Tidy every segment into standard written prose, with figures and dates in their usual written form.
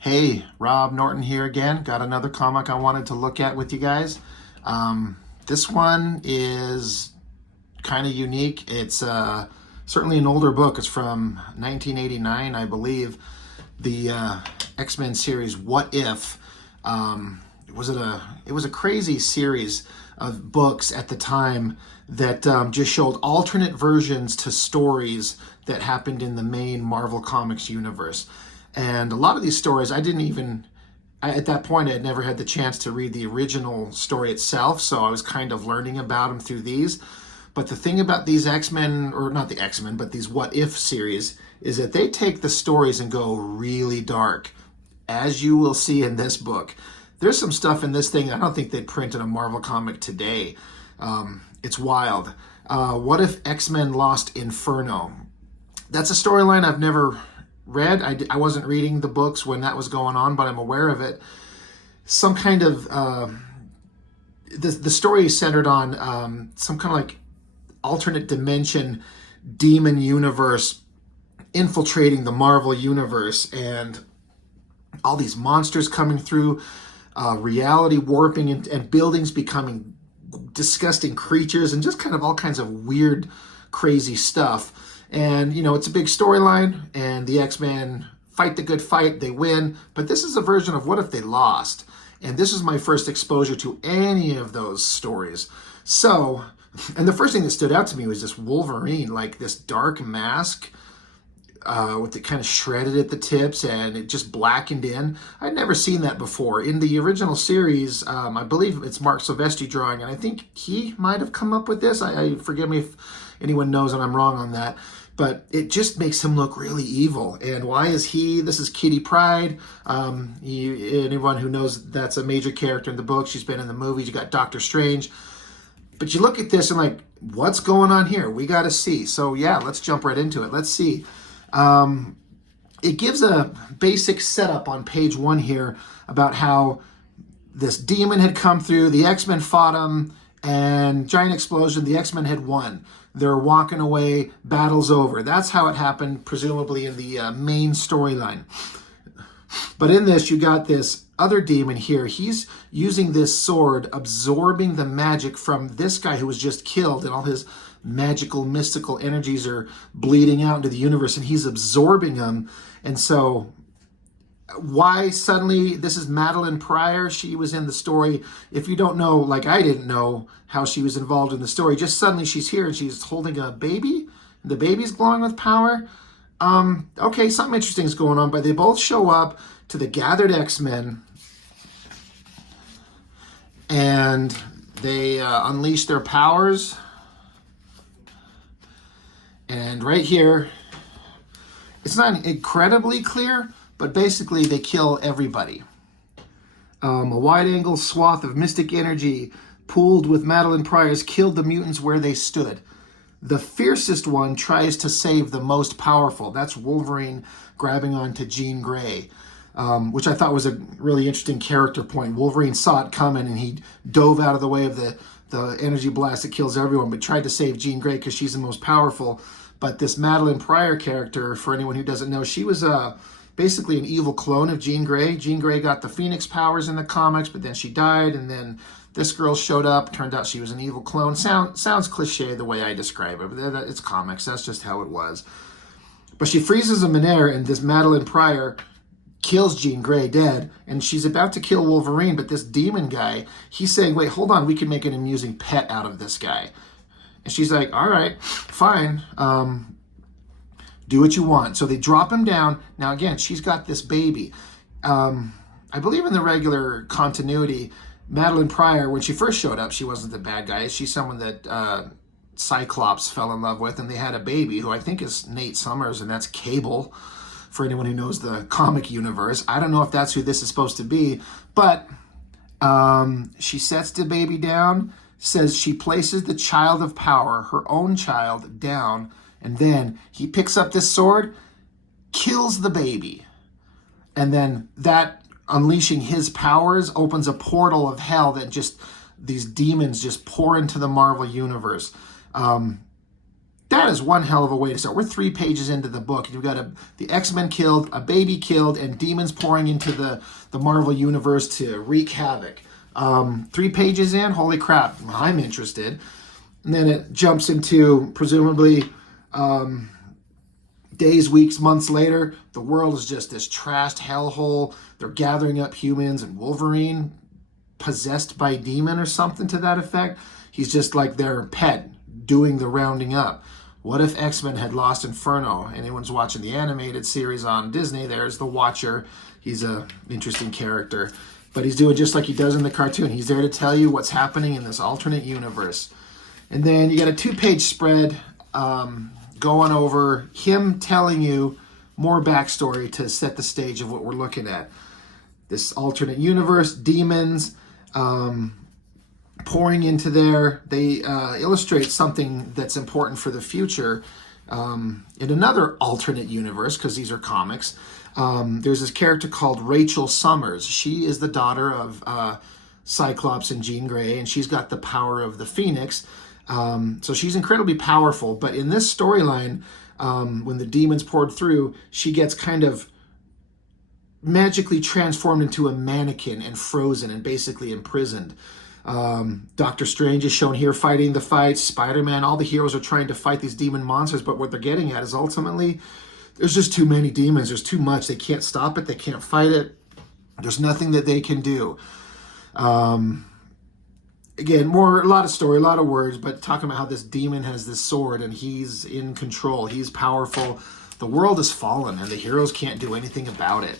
Hey, Rob Norton here again. Got another comic I wanted to look at with you guys. This one is kind of unique. It's certainly an older book. It's from 1989, I believe. The X-Men series, What If? It was a crazy series of books at the time that just showed alternate versions to stories that happened in the main Marvel Comics universe. And a lot of these stories, at that point, I had never had the chance to read the original story itself, so I was kind of learning about them through these. But the thing about these X-Men, or not the X-Men, but these What If series, is that they take the stories and go really dark, as you will see in this book. There's some stuff in this thing I don't think they'd print in a Marvel comic today. It's wild. What if X-Men lost Inferno? That's a storyline I've never read. I wasn't reading the books when that was going on, but I'm aware of it. Some kind of the story is centered on some kind of like alternate dimension demon universe infiltrating the Marvel universe, and all these monsters coming through, reality warping, and buildings becoming disgusting creatures, and just kind of all kinds of weird, crazy stuff. And, you know, it's a big storyline, and the X-Men fight the good fight, they win, but this is a version of what if they lost? And this is my first exposure to any of those stories. So, and the first thing that stood out to me was this Wolverine, like this dark mask with it kind of shredded at the tips, and it just blackened in. I'd never seen that before. In the original series, I believe it's Mark Silvestri drawing, and I think he might have come up with this. I forgive me if anyone knows and I'm wrong on that. But it just makes him look really evil. And why is he? This is Kitty Pryde. Anyone who knows, that's a major character in the book. She's been in the movies. You got Doctor Strange. But you look at this and like, what's going on here? We got to see. So yeah, let's jump right into it. Let's see. It gives a basic setup on page 1 here about how this demon had come through, the X-Men fought him, and giant explosion, the X-Men had won. They're walking away, battle's over. That's how it happened, presumably in the main storyline. But in this, you got this other demon here. He's using this sword, absorbing the magic from this guy who was just killed, and all his magical, mystical energies are bleeding out into the universe, and he's absorbing them. And so why suddenly this is Madeline Pryor? She was in the story. If you don't know, like I didn't know how she was involved in the story, just suddenly she's here and she's holding a baby. The baby's glowing with power. Okay, something interesting is going on, but they both show up to the gathered X-Men, and they unleash their powers. And right here, it's not incredibly clear, but basically they kill everybody. A wide-angle swath of mystic energy pooled with Madeline Pryor's killed the mutants where they stood. The fiercest one tries to save the most powerful. That's Wolverine grabbing onto Jean Grey, which I thought was a really interesting character point. Wolverine saw it coming, and he dove out of the way of the energy blast that kills everyone, but tried to save Jean Grey because she's the most powerful. But this Madeline Pryor character, for anyone who doesn't know, she was basically an evil clone of Jean Grey. Jean Grey got the Phoenix powers in the comics, but then she died, and then this girl showed up. Turned out she was an evil clone. Sounds cliche the way I describe it, but it's comics. That's just how it was. But she freezes him in air, and this Madeline Pryor kills Jean Grey dead, and she's about to kill Wolverine, but this demon guy, he's saying, wait, hold on, we can make an amusing pet out of this guy. And she's like, all right, fine, do what you want. So they drop him down. Now, again, she's got this baby. I believe in the regular continuity, Madeline Pryor, when she first showed up, she wasn't the bad guy. She's someone that Cyclops fell in love with, and they had a baby who I think is Nate Summers, and that's Cable, for anyone who knows the comic universe. I don't know if that's who this is supposed to be, but she sets the baby down, says she places the child of power, her own child, down, and then he picks up this sword, kills the baby, and then that unleashing his powers opens a portal of hell that just these demons just pour into the Marvel universe. that is one hell of a way to start. We're 3 pages into the book, and you've got the X-Men killed, a baby killed, and demons pouring into the Marvel Universe to wreak havoc. 3 pages in, holy crap, I'm interested. And then it jumps into, presumably, days, weeks, months later, the world is just this trashed hellhole. They're gathering up humans, and Wolverine, possessed by a demon or something to that effect, he's just like their pet doing the rounding up. What if X-Men had lost Inferno? Anyone's watching the animated series on Disney, there's the Watcher. He's an interesting character, but he's doing just like he does in the cartoon. He's there to tell you what's happening in this alternate universe. And then you got a 2-page spread going over him telling you more backstory to set the stage of what we're looking at. This alternate universe, demons pouring into there. They illustrate something that's important for the future in another alternate universe, because these are comics. There's this character called Rachel Summers. She is the daughter of Cyclops and Jean Grey, and she's got the power of the Phoenix. So she's incredibly powerful. But in this storyline, when the demons poured through, she gets kind of magically transformed into a mannequin and frozen and basically imprisoned. Doctor Strange is shown here fighting the fights. Spider-Man, all the heroes are trying to fight these demon monsters, but what they're getting at is ultimately there's just too many demons. There's too much. They can't stop it. They can't fight it. There's nothing that they can do. Again, a lot of story, a lot of words, but talking about how this demon has this sword and he's in control. He's powerful. The world has fallen and the heroes can't do anything about it.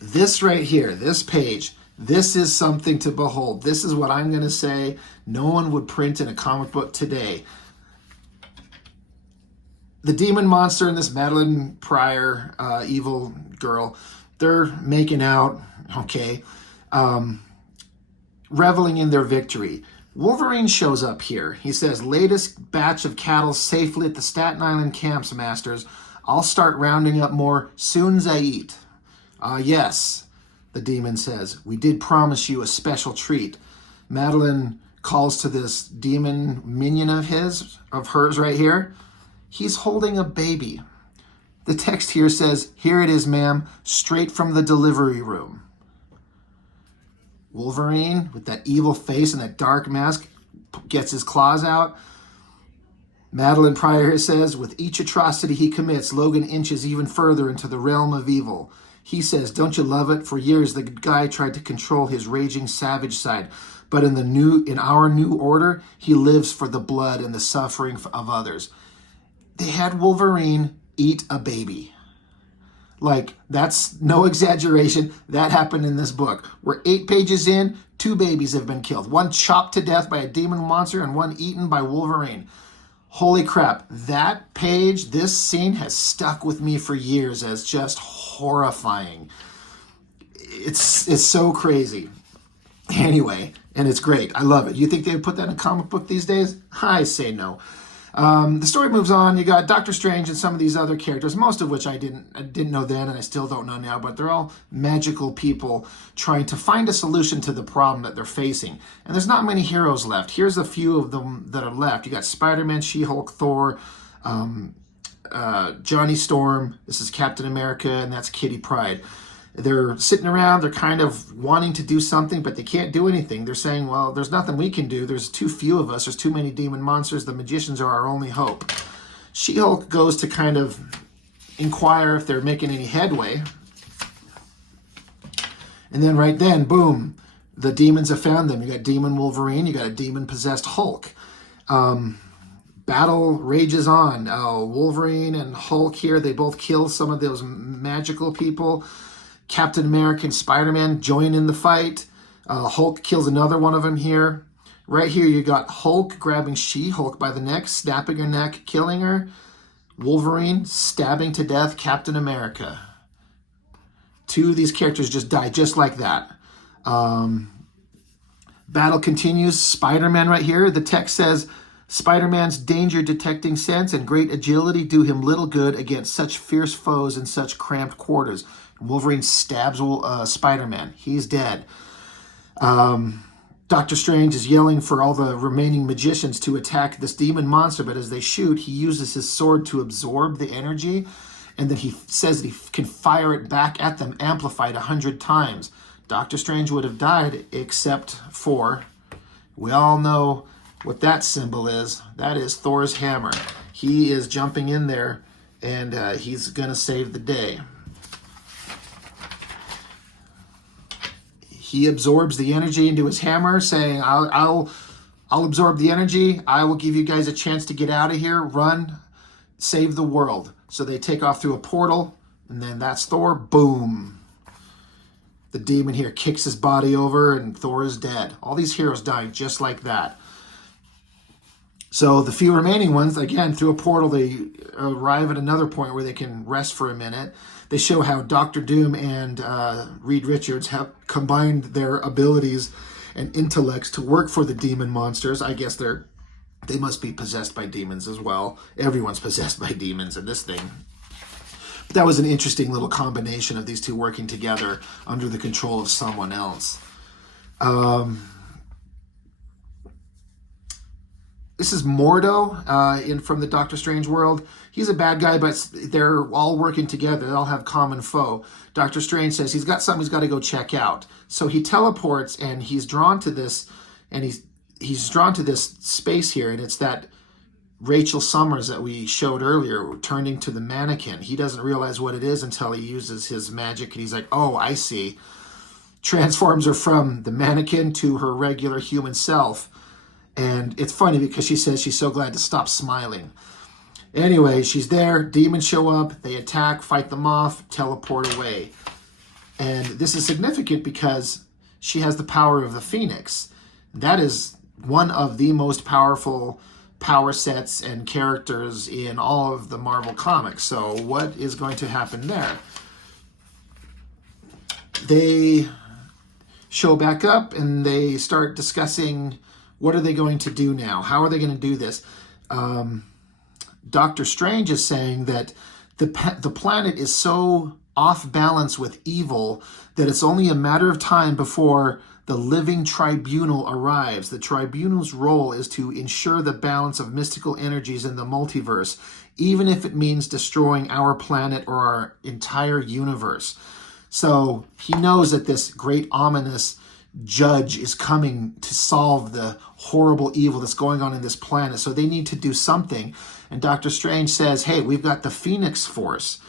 This right here, this page, this is something to behold. This is what I'm going to say no one would print in a comic book today. The demon monster and this Madeline Pryor, evil girl, they're making out, okay, reveling in their victory. Wolverine shows up here. He says, latest batch of cattle safely at the Staten Island camps, masters. I'll start rounding up more soon's I eat. Yes, the demon says, we did promise you a special treat. Madeline calls to this demon minion of hers right here. He's holding a baby. The text here says, here it is, ma'am, straight from the delivery room. Wolverine, with that evil face and that dark mask, gets his claws out. Madeline Pryor says, with each atrocity he commits, Logan inches even further into the realm of evil. He says, don't you love it? For years, the guy tried to control his raging savage side. But in our new order, he lives for the blood and the suffering of others. They had Wolverine eat a baby. Like, that's no exaggeration. That happened in this book. We're 8 pages in, 2 babies have been killed. One chopped to death by a demon monster and one eaten by Wolverine. Holy crap. That page, this scene has stuck with me for years as just horrifying. It's so crazy. Anyway, and it's great. I love it. You think they would put that in a comic book these days? I say no. The story moves on. You got Doctor Strange and some of these other characters, most of which I didn't know then and I still don't know now, but they're all magical people trying to find a solution to the problem that they're facing. And there's not many heroes left. Here's a few of them that are left. You got Spider-Man, She-Hulk, Thor, Johnny Storm. This is Captain America, and that's Kitty Pryde. They're sitting around, they're kind of wanting to do something, but they can't do anything. They're saying, well, there's nothing we can do. There's too few of us. There's too many demon monsters. The magicians are our only hope. She-Hulk goes to kind of inquire if they're making any headway. And then right then, boom, the demons have found them. You got Demon Wolverine. You got a demon-possessed Hulk. Battle rages on. Wolverine and Hulk here, they both kill some of those magical people. Captain America and Spider-Man join in the fight. Hulk kills another one of them here. Right here you got Hulk grabbing She-Hulk by the neck, snapping her neck, killing her. Wolverine stabbing to death Captain America. 2 of these characters just die just like that. Battle continues. Spider-Man right here. The text says, Spider-Man's danger detecting sense and great agility do him little good against such fierce foes in such cramped quarters. Wolverine stabs Spider-Man. He's dead. Doctor Doctor Strange is yelling for all the remaining magicians to attack this demon monster, but as they shoot, he uses his sword to absorb the energy, and then he says that he can fire it back at them, amplified 100 times. Doctor Strange would have died, except for, we all know what that symbol is. That is Thor's hammer. He is jumping in there, and he's going to save the day. He absorbs the energy into his hammer, saying, I'll absorb the energy. I will give you guys a chance to get out of here. Run, save the world. So they take off through a portal, and then that's Thor. Boom. The demon here kicks his body over, and Thor is dead. All these heroes dying just like that. So the few remaining ones, again, through a portal, they arrive at another point where they can rest for a minute. They show how Doctor Doom and Reed Richards have combined their abilities and intellects to work for the demon monsters. I guess they must be possessed by demons as well. Everyone's possessed by demons in this thing. But that was an interesting little combination of these two working together under the control of someone else. This is Mordo from the Doctor Strange world. He's a bad guy, but they're all working together. They all have common foe. Doctor Strange says he's got something he's got to go check out. So he teleports, and he's drawn to this, and he's drawn to this space here, and it's that Rachel Summers that we showed earlier turning to the mannequin. He doesn't realize what it is until he uses his magic, and he's like, oh, I see. Transforms her from the mannequin to her regular human self. And it's funny because she says she's so glad to stop smiling. Anyway, she's there. Demons show up. They attack, fight them off, teleport away. And this is significant because she has the power of the Phoenix. That is one of the most powerful power sets and characters in all of the Marvel comics. So what is going to happen there? They show back up and they start discussing what are they going to do now? How are they going to do this? Doctor Strange is saying that the planet is so off balance with evil that it's only a matter of time before the living tribunal arrives. The tribunal's role is to ensure the balance of mystical energies in the multiverse, even if it means destroying our planet or our entire universe. So he knows that this great ominous judge is coming to solve the horrible evil that's going on in this planet. So they need to do something. And Doctor Strange says, hey, we've got the Phoenix Force.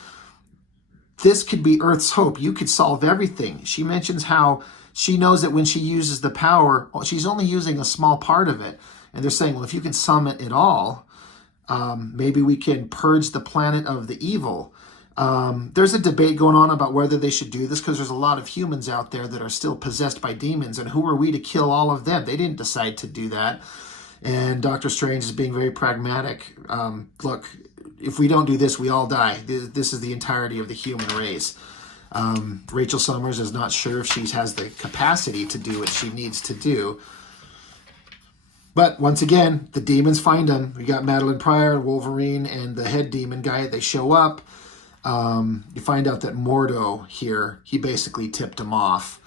This could be Earth's hope. You could solve everything. She mentions how she knows that when she uses the power, she's only using a small part of it. And they're saying, well, if you can summon it all, maybe we can purge the planet of the evil. There's a debate going on about whether they should do this because there's a lot of humans out there that are still possessed by demons, and who are we to kill all of them? They didn't decide to do that. And Doctor Strange is being very pragmatic. Look, if we don't do this, we all die. This is the entirety of the human race. Rachel Summers is not sure if she has the capacity to do what she needs to do. But once again, the demons find him. We got Madeline Pryor, Wolverine, and the head demon guy. They show up. You find out that Mordo here, he basically tipped him off.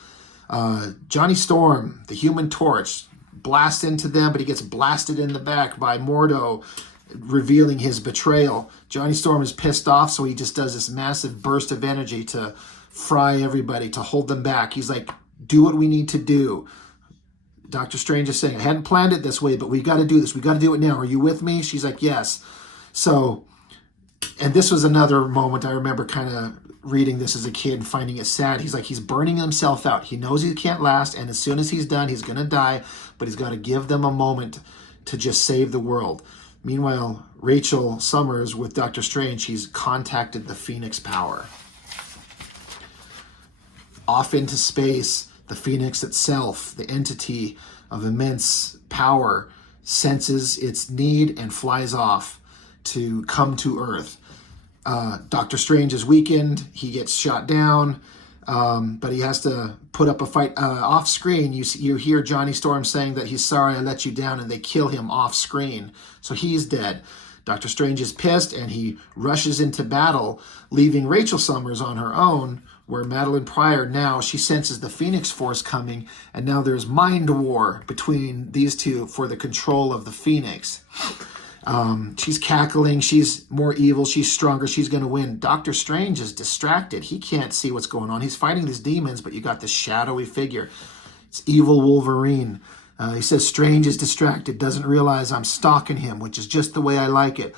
Johnny Storm, the Human Torch, blasts into them, but he gets blasted in the back by Mordo, revealing his betrayal. Johnny Storm is pissed off, so he just does this massive burst of energy to fry everybody, to hold them back. He's like, do what we need to do. Doctor Strange is saying, I hadn't planned it this way, but we've got to do this. We've got to do it now. Are you with me? She's like, yes. So, and this was another moment I remember kind of reading this as a kid and finding it sad. He's like, he's burning himself out. He knows he can't last, and as soon as he's done, he's going to die, but he's got to give them a moment to just save the world. Meanwhile, Rachel Summers with Doctor Strange, he's contacted the Phoenix power. Off into space, the Phoenix itself, the entity of immense power, senses its need and flies off to come to Earth. Doctor Strange is weakened. He gets shot down, but he has to put up a fight off screen. You hear Johnny Storm saying that he's sorry I let you down, and they kill him off screen. So he's dead. Doctor Strange is pissed, and he rushes into battle, leaving Rachel Summers on her own where Madeline Pryor now, she senses the Phoenix Force coming, and now there's mind war between these two for the control of the Phoenix. She's cackling, she's more evil, she's stronger, she's going to win. Doctor Strange is distracted. He can't see what's going on. He's fighting these demons, but you got this shadowy figure. It's evil Wolverine. He says, Strange is distracted, doesn't realize I'm stalking him, which is just the way I like it.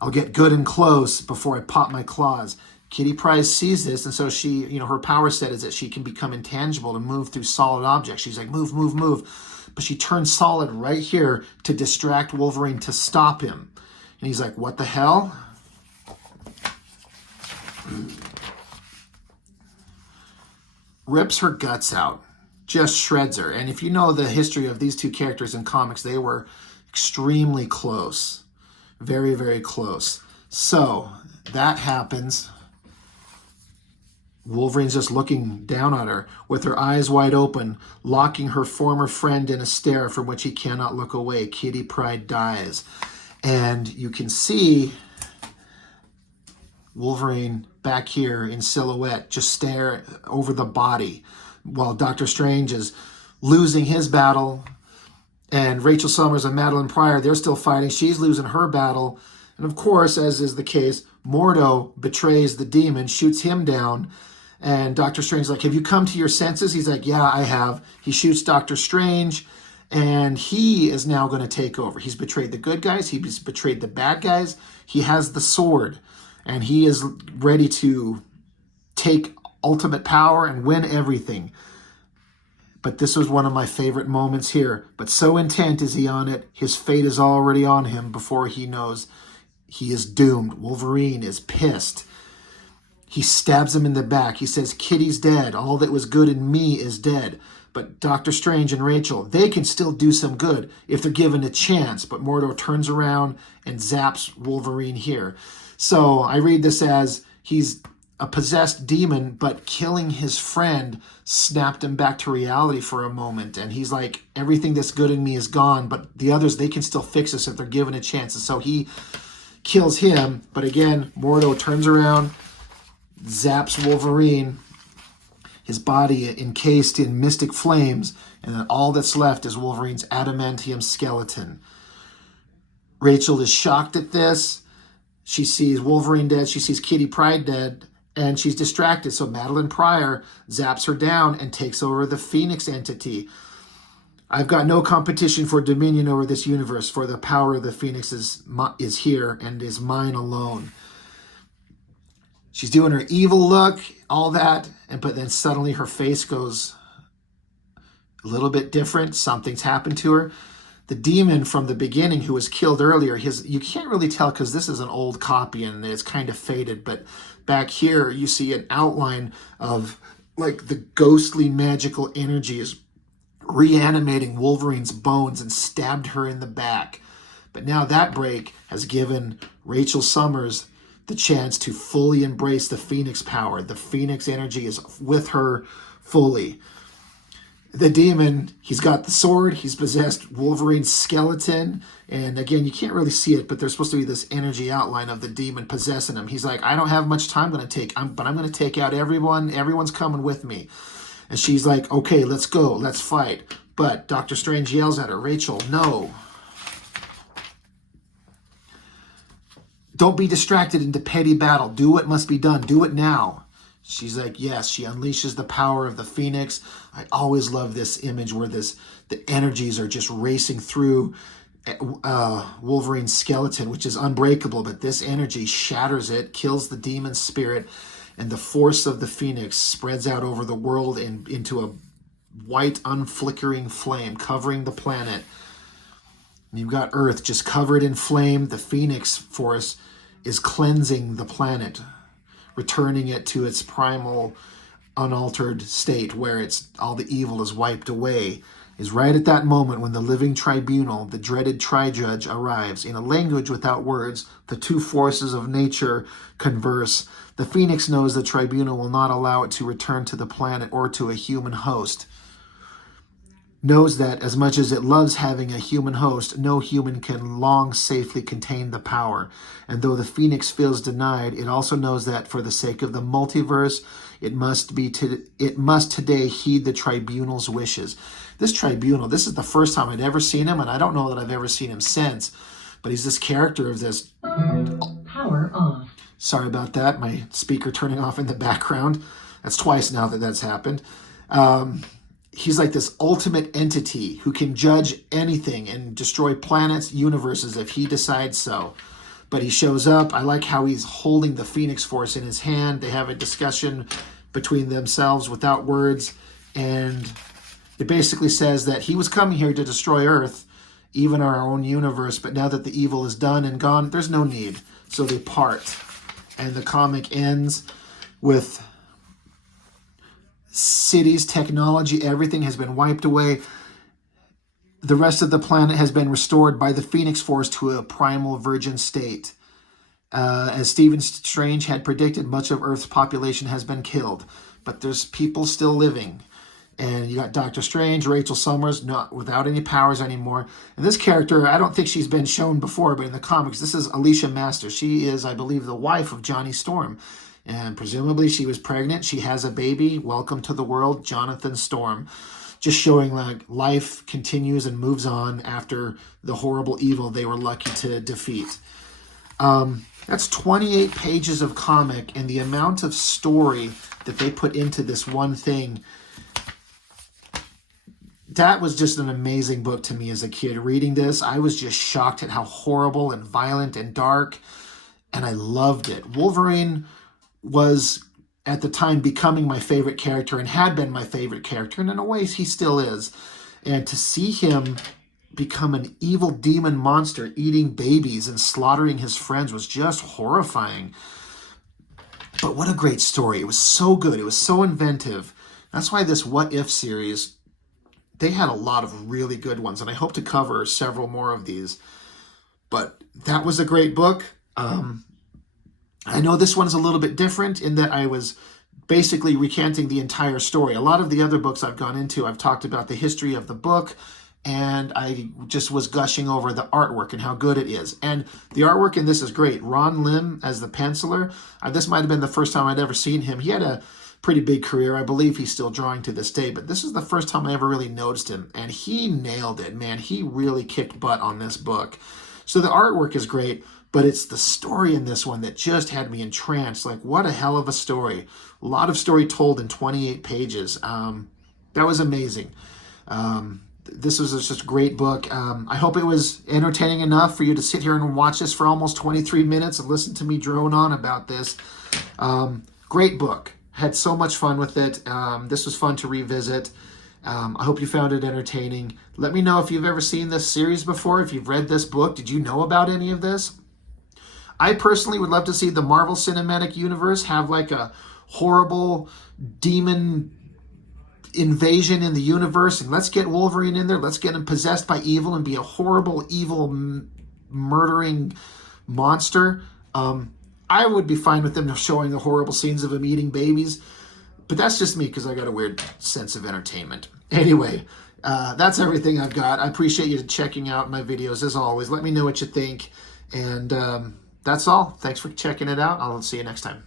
I'll get good and close before I pop my claws. Kitty Pryde sees this, and so she, her power set is that she can become intangible and move through solid objects. She's like, move, move, move. But she turns solid right here to distract Wolverine, to stop him. And he's like, what the hell? Rips her guts out. Just shreds her. And if you know the history of these two characters in comics, they were extremely close. Very, very close. So that happens. Wolverine's just looking down at her with her eyes wide open, locking her former friend in a stare from which he cannot look away. Kitty Pryde dies. And you can see Wolverine back here in silhouette just stare over the body while Doctor Strange is losing his battle. And Rachel Summers and Madeline Pryor, they're still fighting. She's losing her battle. And of course, as is the case, Mordo betrays the demon, shoots him down. And Doctor Strange's like, have you come to your senses? He's like, yeah, I have. He shoots Doctor Strange, and he is now going to take over. He's betrayed the good guys. He's betrayed the bad guys. He has the sword, and he is ready to take ultimate power and win everything. But this was one of my favorite moments here. But so intent is he on it, his fate is already on him before he knows he is doomed. Wolverine is pissed. He stabs him in the back. He says, Kitty's dead. All that was good in me is dead. But Doctor Strange and Rachel, they can still do some good if they're given a chance. But Mordo turns around and zaps Wolverine here. So I read this as he's a possessed demon, but killing his friend snapped him back to reality for a moment. And he's like, everything that's good in me is gone, but the others, they can still fix us if they're given a chance. And so he kills him. But again, Mordo turns around, zaps Wolverine, his body encased in mystic flames, and then all that's left is Wolverine's adamantium skeleton. Rachel is shocked at this. She sees Wolverine dead. She sees Kitty Pryde dead, and she's distracted. So Madeline Pryor zaps her down and takes over the Phoenix entity. I've got no competition for dominion over this universe, for the power of the Phoenix is here and is mine alone. She's doing her evil look, all that, but then suddenly her face goes a little bit different. Something's happened to her. The demon from the beginning who was killed earlier, you can't really tell because this is an old copy and it's kind of faded, but back here you see an outline of like the ghostly magical energies reanimating Wolverine's bones and stabbed her in the back. But now that break has given Rachel Summers the chance to fully embrace the Phoenix power. The Phoenix energy is with her fully. The demon, he's got the sword, he's possessed Wolverine's skeleton, and again, you can't really see it, but there's supposed to be this energy outline of the demon possessing him. He's like, I don't have much time to take, but I'm going to take out everyone. Everyone's coming with me. And she's like, okay, let's go, let's fight. But Doctor Strange yells at her, Rachel, no. Don't be distracted into petty battle. Do what must be done. Do it now. She's like, yes. She unleashes the power of the Phoenix. I always love this image where the energies are just racing through Wolverine's skeleton, which is unbreakable. But this energy shatters it, kills the demon's spirit, and the force of the Phoenix spreads out over the world and into a white, unflickering flame, covering the planet. And you've got Earth just covered in flame. The Phoenix force is cleansing the planet, returning it to its primal, unaltered state where all the evil is wiped away. Is right at that moment when the living tribunal, the dreaded tri-judge, arrives. In a language without words, the two forces of nature converse. The Phoenix knows the tribunal will not allow it to return to the planet or to a human host. knows that as much as it loves having a human host, no human can long safely contain the power. And though the Phoenix feels denied, it also knows that for the sake of the multiverse, it must today heed the Tribunal's wishes. This Tribunal, this is the first time I'd ever seen him, and I don't know that I've ever seen him since, but he's this character of this... Power off. Sorry about that, my speaker turning off in the background. That's twice now that that's happened. He's like this ultimate entity who can judge anything and destroy planets, universes if he decides so. But he shows up. I like how he's holding the Phoenix Force in his hand. They have a discussion between themselves without words. And it basically says that he was coming here to destroy Earth, even our own universe. But now that the evil is done and gone, there's no need. So they part. And the comic ends with... cities, technology, everything has been wiped away. The rest of the planet has been restored by the Phoenix Force to a primal virgin state. As Stephen Strange had predicted, much of Earth's population has been killed, but there's people still living. And you got Doctor Strange, Rachel Summers, not without any powers anymore. And this character, I don't think she's been shown before, but in the comics, this is Alicia Masters. She is, I believe, the wife of Johnny Storm. And presumably she was pregnant. She has a baby. Welcome to the world, Jonathan Storm. Just showing like life continues and moves on after the horrible evil they were lucky to defeat. That's 28 pages of comic, and the amount of story that they put into this one thing, that was just an amazing book to me as a kid. Reading this, I was just shocked at how horrible and violent and dark, and I loved it. Wolverine was at the time becoming my favorite character and had been my favorite character, and in a way he still is. And to see him become an evil demon monster eating babies and slaughtering his friends was just horrifying. But what a great story. It was so good. It was so inventive. That's why this What If series, they had a lot of really good ones, and I hope to cover several more of these. But that was a great book. I know this one's a little bit different in that I was basically recanting the entire story. A lot of the other books I've gone into, I've talked about the history of the book, and I just was gushing over the artwork and how good it is. And the artwork in this is great. Ron Lim as the penciler. This might have been the first time I'd ever seen him. He had a pretty big career. I believe he's still drawing to this day, but this is the first time I ever really noticed him, and he nailed it, man. He really kicked butt on this book. So the artwork is great, but it's the story in this one that just had me entranced. Like, what a hell of a story. A lot of story told in 28 pages. That was amazing. This was just a great book. I hope it was entertaining enough for you to sit here and watch this for almost 23 minutes and listen to me drone on about this. Great book. Had so much fun with it. This was fun to revisit. I hope you found it entertaining. Let me know if you've ever seen this series before, if you've read this book. Did you know about any of this? I personally would love to see the Marvel Cinematic Universe have like a horrible demon invasion in the universe, and let's get Wolverine in there. Let's get him possessed by evil and be a horrible, evil, murdering monster. I would be fine with them showing the horrible scenes of him eating babies, but that's just me because I got a weird sense of entertainment. Anyway, that's everything I've got. I appreciate you checking out my videos as always. Let me know what you think, and that's all. Thanks for checking it out. I'll see you next time.